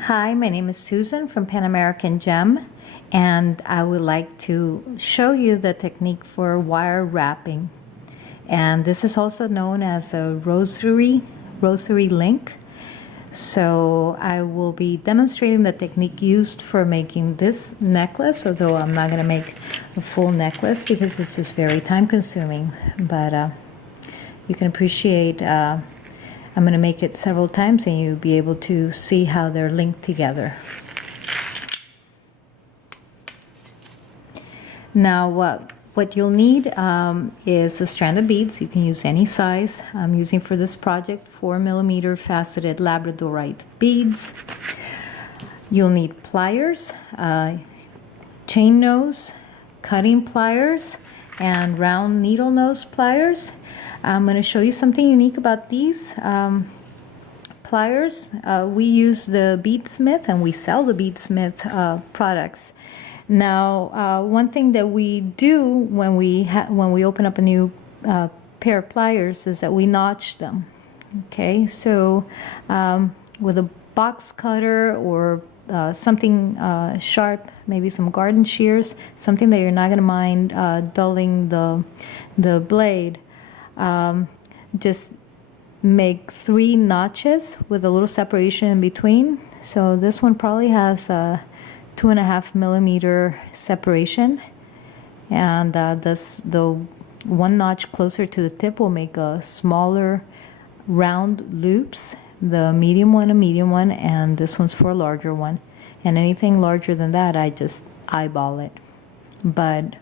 Hi, my name is Susan from Pan American Gem, and I would like to show you the technique for wire wrapping. And this is also known as a rosary link. So I will be demonstrating the technique used for making this necklace, although I'm not going to make a full necklace because it's just very time consuming. But you can appreciate I'm going to make it several times and you'll be able to see how they're linked together. Now what you'll need is a strand of beads. You can use any size. I'm using for this project 4mm faceted labradorite beads. You'll need pliers, chain nose, cutting pliers, and round needle nose pliers. I'm going to show you something unique about these pliers. We use the Beadsmith, and we sell the Beadsmith products. Now, one thing that we do when we open up a new pair of pliers is that we notch them. Okay, so with a box cutter or something sharp, maybe some garden shears, something that you're not going to mind dulling the blade. Just make 3 notches with a little separation in between. So this one probably has a 2.5mm separation, and the one notch closer to the tip will make a smaller round loops. The medium one, a medium one, and this one's for a larger one. And anything larger than that, I just eyeball it. But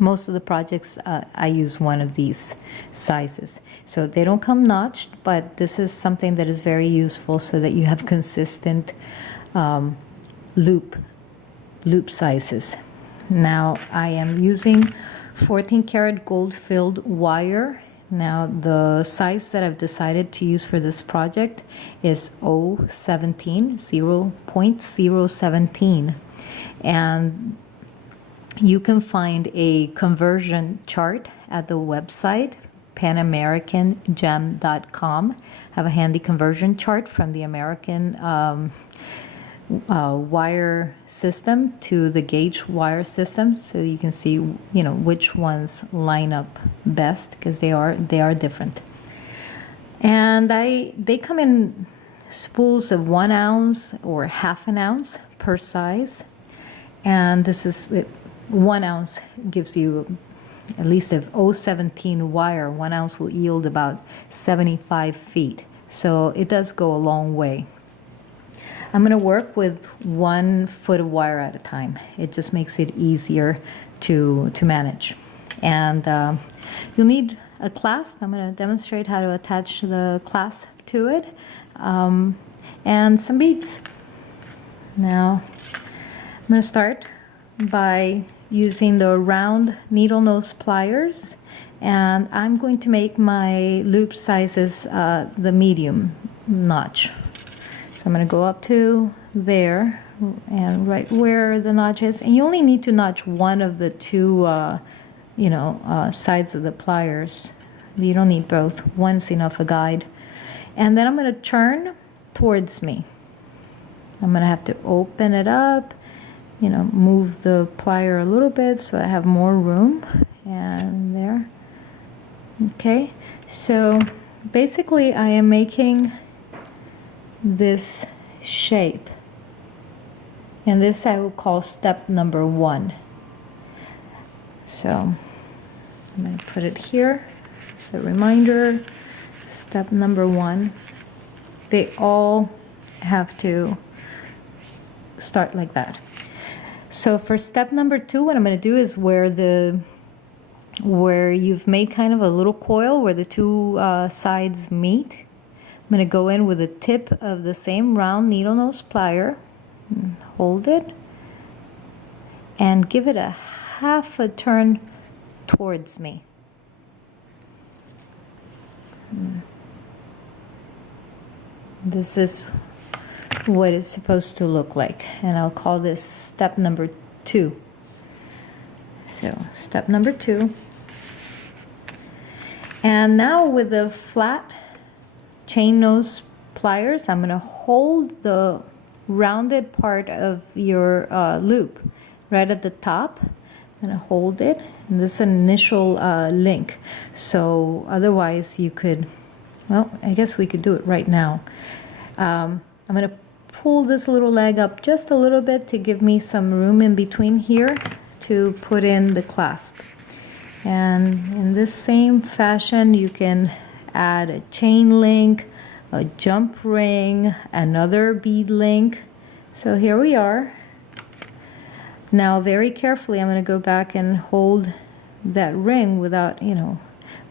most of the projects I use one of these sizes. So they don't come notched, but this is something that is very useful so that you have consistent loop sizes. Now I am using 14 karat gold filled wire. Now the size that I've decided to use for this project is 0.017, and you can find a conversion chart at the website panamericangem.com. Have a handy conversion chart from the American wire system to the gauge wire system, so you can see which ones line up best, because they are different. And they come in spools of 1 ounce or ½ an ounce per size, and this is 1 ounce gives you at least of 0.17 wire. 1 ounce will yield about 75 feet. So it does go a long way. I'm going to work with 1 foot of wire at a time. It just makes it easier to manage. And you'll need a clasp. I'm going to demonstrate how to attach the clasp to it, and some beads. Now I'm going to start by using the round needle nose pliers, and I'm going to make my loop sizes the medium notch. So I'm going to go up to there and right where the notch is, and you only need to notch one of the 2 sides of the pliers. You don't need both. One's enough a guide. And then I'm going to turn towards me. I'm going to have to open it up, move the plier a little bit so I have more room, and there. Okay, so basically I am making this shape, and this I will call step number 1. So I'm going to put it here as a reminder. Step number 1. They all have to start like that. So for step number 2, what I'm going to do is where you've made kind of a little coil where the 2 sides meet, I'm going to go in with the tip of the same round needle nose plier, hold it, and give it a ½ a turn towards me. This is what it's supposed to look like, and I'll call this step number 2. So step number 2. And now with the flat chain nose pliers, I'm going to hold the rounded part of your loop, right at the top. I'm gonna hold it, and this is an initial link. So otherwise you could, well, I guess we could do it right now. I'm gonna pull this little leg up just a little bit to give me some room in between here to put in the clasp. And in this same fashion, you can add a chain link, a jump ring, another bead link. So here we are. Now very carefully, I'm going to go back and hold that ring without,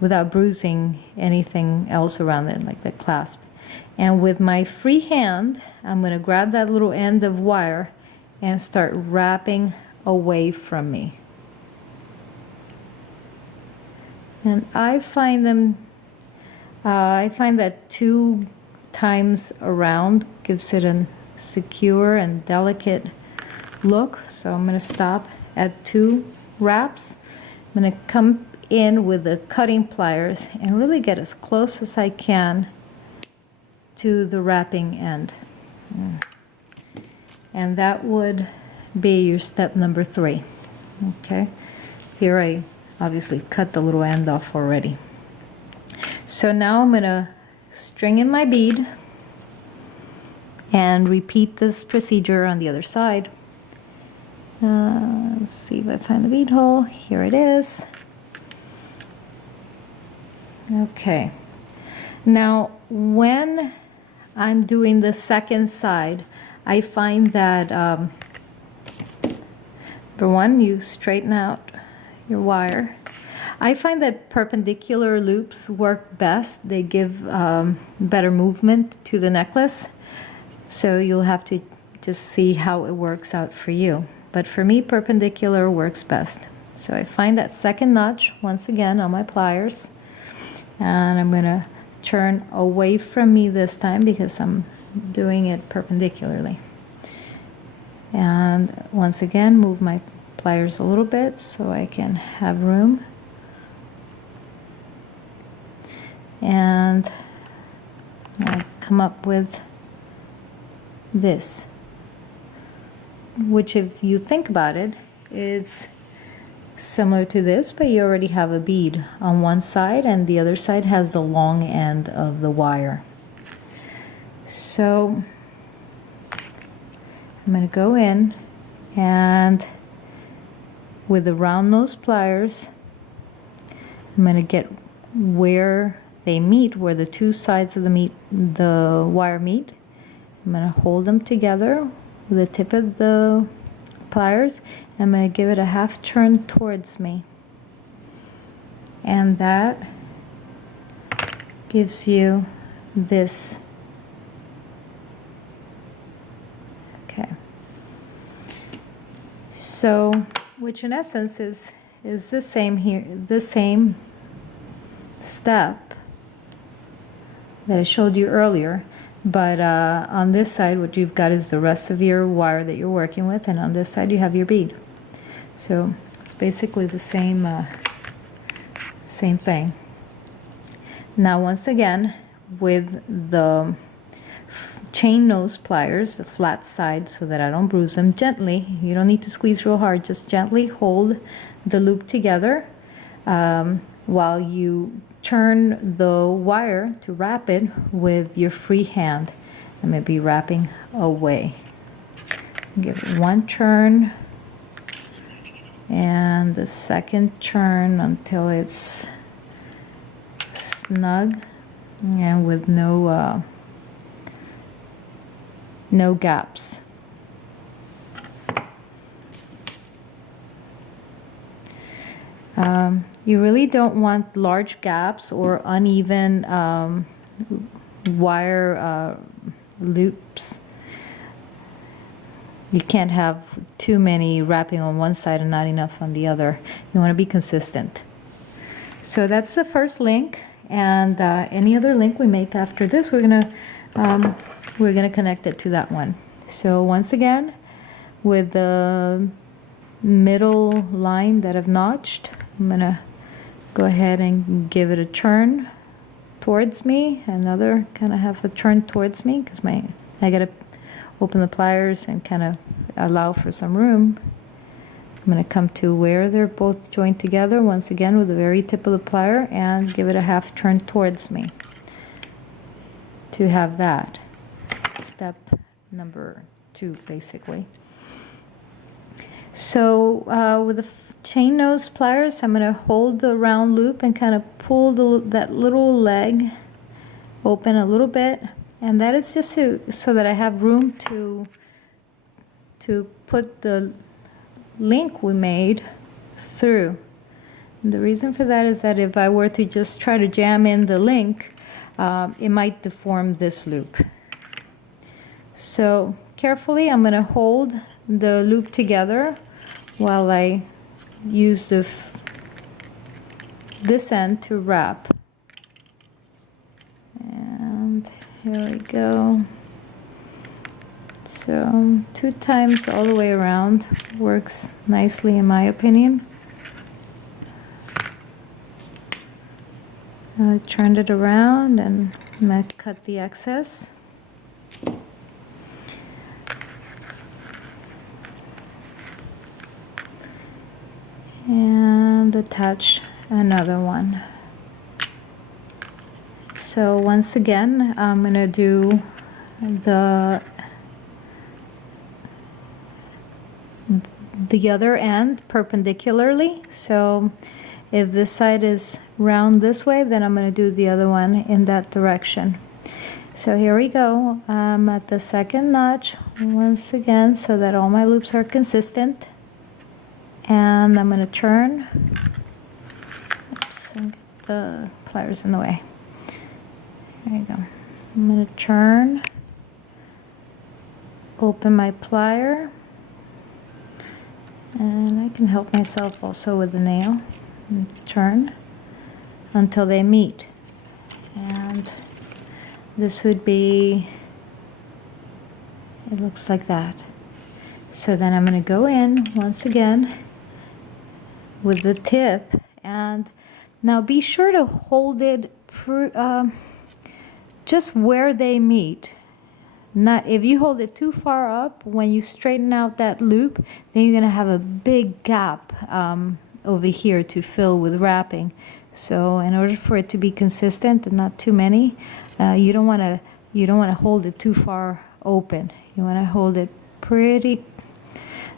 without bruising anything else around it, like the clasp. And with my free hand, I'm going to grab that little end of wire and start wrapping away from me. And I find that 2 times around gives it a secure and delicate look. So I'm going to stop at 2 wraps. I'm going to come in with the cutting pliers and really get as close as I can to the wrapping end. And that would be your step number 3. Okay, here I obviously cut the little end off already. So now I'm going to string in my bead and repeat this procedure on the other side. Let's see if I find the bead hole. Here it is. Okay. Now, when I'm doing the second side, I find that, for one, you straighten out your wire. I find that perpendicular loops work best. They give better movement to the necklace. So you'll have to just see how it works out for you. But for me, perpendicular works best. So I find that second notch once again on my pliers. And I'm going to turn away from me this time because I'm doing it perpendicularly. And once again, move my pliers a little bit so I can have room. And I'll come up with this, which, if you think about it, is similar to this, but you already have a bead on one side and the other side has the long end of the wire. So I'm going to go in and with the round nose pliers, I'm going to get where they meet, where the 2 sides of the wire meet. I'm going to hold them together with the tip of the pliers. I'm going to give it a half turn towards me. And that gives you this. Okay. So, which in essence is the same here, the same step that I showed you earlier. But on this side, what you've got is the rest of your wire that you're working with, and on this side you have your bead. So it's basically the same thing. Now once again, with the chain nose pliers, the flat side, so that I don't bruise them, gently, you don't need to squeeze real hard, just gently hold the loop together while you turn the wire to wrap it with your free hand. I'm going to be wrapping away. Give it 1 turn and the second turn until it's snug and with no gaps. You really don't want large gaps or uneven wire loops. You can't have too many wrapping on one side and not enough on the other. You want to be consistent. So that's the first link, and any other link we make after this, we're gonna connect it to that one. So once again, with the middle line that I've notched, I'm gonna go ahead and give it a turn towards me, another kind of have a turn towards me, because I gotta open the pliers and kind of allow for some room, I'm going to come to where they're both joined together once again with the very tip of the plier and give it a half turn towards me to have that. Step number 2, basically. So with the chain nose pliers, I'm going to hold the round loop and kind of pull that little leg open a little bit, and that is just so that I have room to put the link we made through. And the reason for that is that if I were to just try to jam in the link, it might deform this loop. So carefully I'm going to hold the loop together while I use this end to wrap. And here we go. So 2 times all the way around works nicely in my opinion. I turned it around and I'm going to cut the excess. And attach another one. So once again, I'm going to do the other end perpendicularly. So if this side is round this way, then I'm going to do the other one in that direction. So here we go. I'm at the second notch once again so that all my loops are consistent. And I'm going to turn. Oops, I get the pliers in the way. There you go. I'm going to turn, open my plier, and I can help myself also with the nail, and turn until they meet. And this would be, it looks like that. So then I'm going to go in once again with the tip, and now be sure to hold it just where they meet. Not if you hold it too far up, when you straighten out that loop, then you're going to have a big gap over here to fill with wrapping. So in order for it to be consistent and not too many, you don't want to hold it too far open. You want to hold it pretty,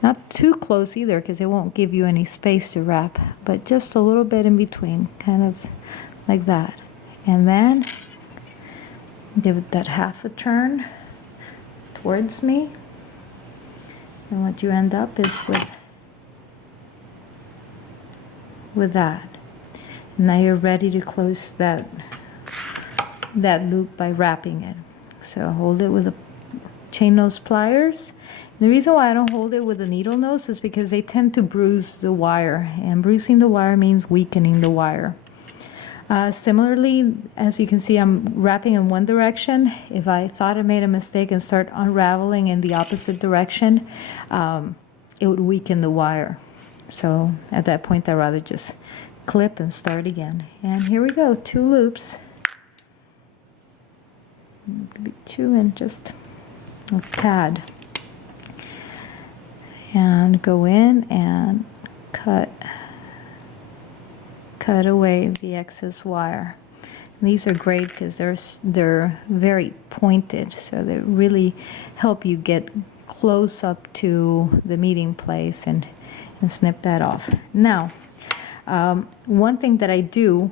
not too close either, because it won't give you any space to wrap, but just a little bit in between, kind of like that. And then give it that half a turn towards me. And what you end up is with that. Now you're ready to close that loop by wrapping it. So hold it with the chain nose pliers. The reason why I don't hold it with the needle nose is because they tend to bruise the wire, and bruising the wire means weakening the wire. Similarly, as you can see, I'm wrapping in one direction. If I thought I made a mistake and start unraveling in the opposite direction, it would weaken the wire. So at that point, I'd rather just clip and start again. And here we go, 2 loops. Maybe 2 and just a pad. And go in and cut away the excess wire. And these are great because they're very pointed, so they really help you get close up to the meeting place and snip that off. Now, one thing that I do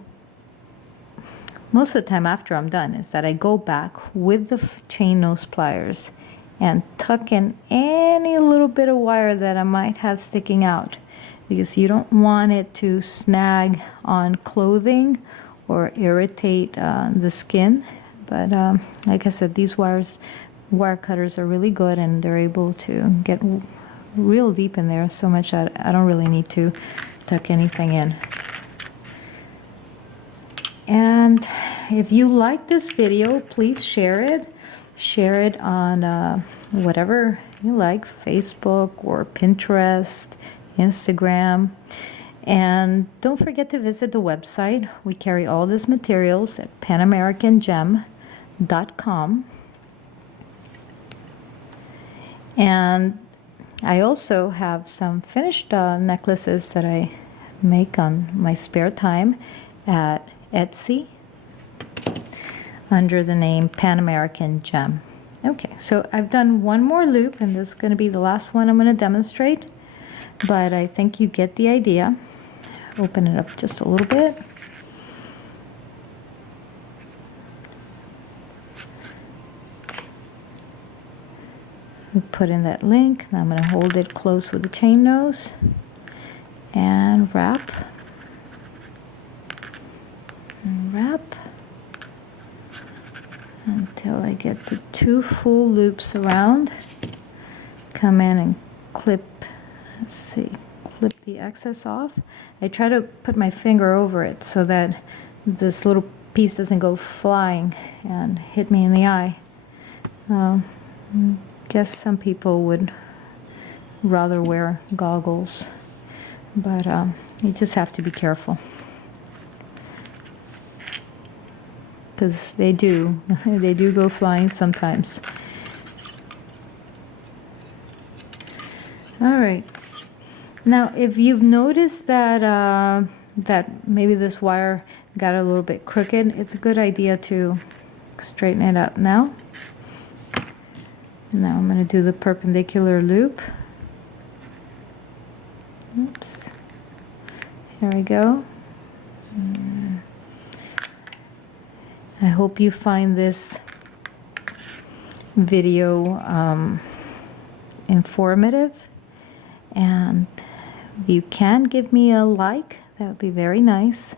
most of the time after I'm done is that I go back with the chain nose pliers and tuck in any little bit of wire that I might have sticking out, because you don't want it to snag on clothing or irritate the skin. But like I said, these wire cutters are really good, and they're able to get real deep in there, so much that I don't really need to tuck anything in. And if you like this video, please share it. Share it on whatever you like, Facebook or Pinterest, Instagram. And don't forget to visit the website. We carry all these materials at PanAmericanGem.com. And I also have some finished necklaces that I make on my spare time at Etsy under the name Pan American Gem. Okay, so I've done one more loop, and this is going to be the last one I'm going to demonstrate, but I think you get the idea. Open it up just a little bit. We put in that link. Now I'm going to hold it close with the chain nose and wrap and wrap until I get the 2 full loops around. Come in and clip, let's see, clip the excess off. I try to put my finger over it so that this little piece doesn't go flying and hit me in the eye. Guess some people would rather wear goggles, but you just have to be careful, because they do go flying sometimes. All right, now if you've noticed that that maybe this wire got a little bit crooked, it's a good idea to straighten it up now. Now I'm going to do the perpendicular loop. Oops. Here we go. I hope you find this video informative, and if you can give me a like, that would be very nice.